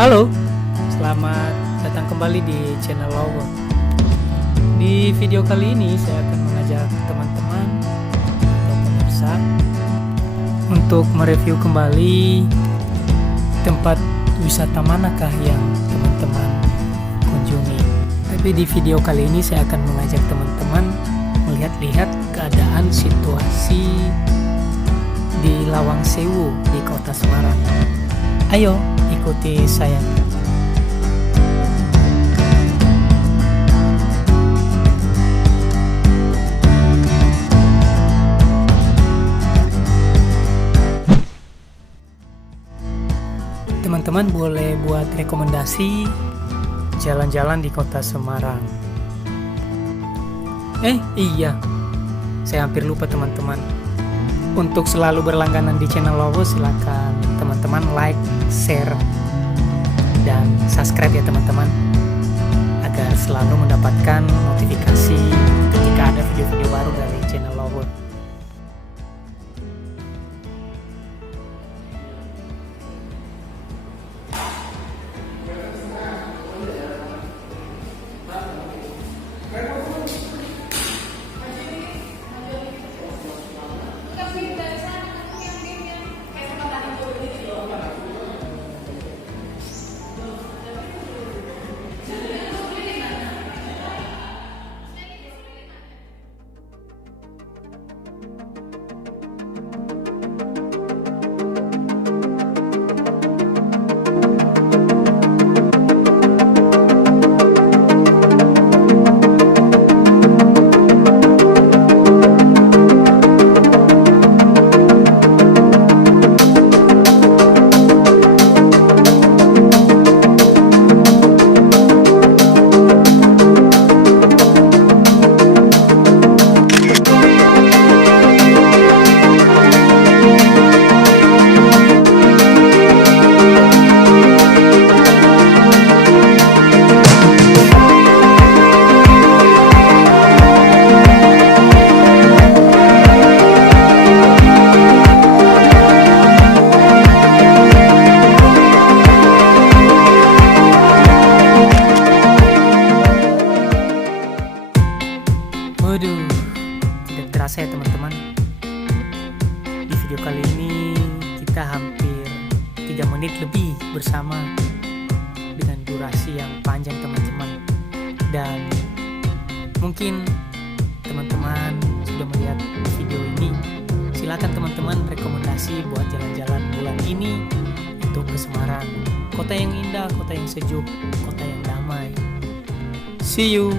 Halo, selamat datang kembali di channel Logo. Di video kali ini saya akan mengajak teman-teman atau pemirsa untuk mereview kembali tempat wisata manakah yang teman-teman kunjungi. Tapi di video kali ini saya akan mengajak teman-teman melihat-lihat keadaan situasi di Lawang Sewu di Kota Semarang. Ayo ikuti saya. Teman-teman boleh buat rekomendasi jalan-jalan di Kota Semarang. Iya, saya hampir lupa teman-teman. Untuk selalu berlangganan di channel Logo, silakan teman-teman like, share, dan subscribe ya teman-teman, agar selalu mendapatkan notifikasi ketika ada video-video baru dari channel Logo. Waduh, tidak terasa ya teman-teman. Di video kali ini kita hampir 3 menit lebih bersama dengan durasi yang panjang teman-teman. Dan mungkin teman-teman sudah melihat video ini. Silakan teman-teman rekomendasi buat jalan-jalan bulan ini untuk ke Semarang. Kota yang indah, kota yang sejuk, kota yang damai. See you.